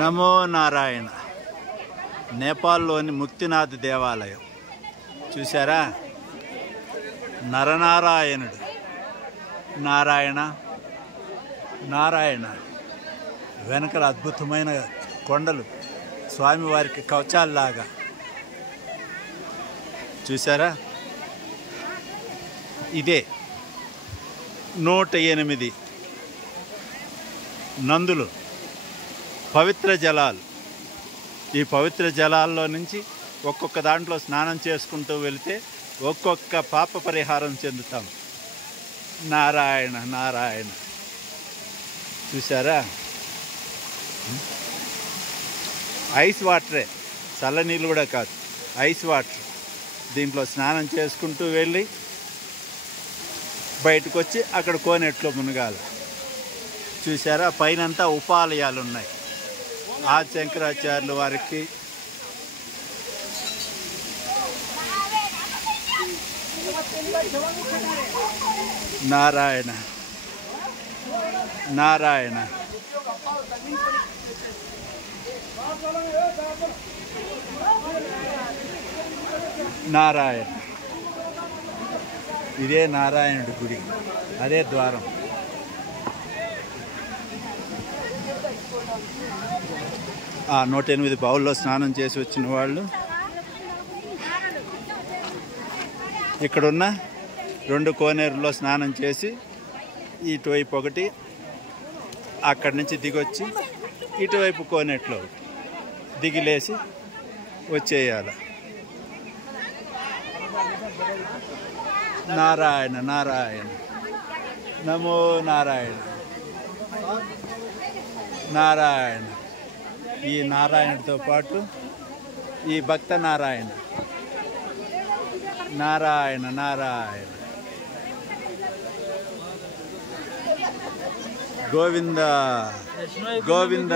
నమో నారాయణ. నేపాల్లోని ముక్తినాథ్ దేవాలయం చూసారా? నరనారాయణుడు. నారాయణ నారాయణ. వెనకల అద్భుతమైన కొండలు, స్వామివారికి కవచాల్లాగా చూసారా? ఇదే 108 నందులు, పవిత్ర జలాలు. ఈ పవిత్ర జలాల్లో నుంచి ఒక్కొక్క దాంట్లో స్నానం చేసుకుంటూ వెళితే ఒక్కొక్క పాప పరిహారం చెందుతాం. నారాయణ నారాయణ. చూసారా? ఐస్ వాటరే, చల్లనీళ్ళు కూడా కాదు, ఐస్ వాటర్. దీంట్లో స్నానం చేసుకుంటూ వెళ్ళి బయటకు వచ్చి అక్కడ కోనేట్లో మునగాలి. చూసారా? పైనంతా ఉపాలయాలు ఉన్నాయి. ఆ శంకరాచార్యుల వారికి నారాయణ నారాయణ. నారాయణ. ఇదే నారాయణుడి గుడి, అదే ద్వారం. ఆ 108 బావుల్లో స్నానం చేసి వచ్చిన వాళ్ళు ఇక్కడున్న 2 కోనేరులో స్నానం చేసి ఇటువైపు ఒకటి, అక్కడి నుంచి దిగొచ్చి ఇటువైపు కోనేట్లో దిగిలేసి వచ్చేయాలి. నారాయణ నారాయణ. నమో నారాయణ నారాయణ. ఈ నారాయణతో పాటు ఈ భక్త నారాయణ. నారాయణ నారాయణ. గోవింద గోవింద.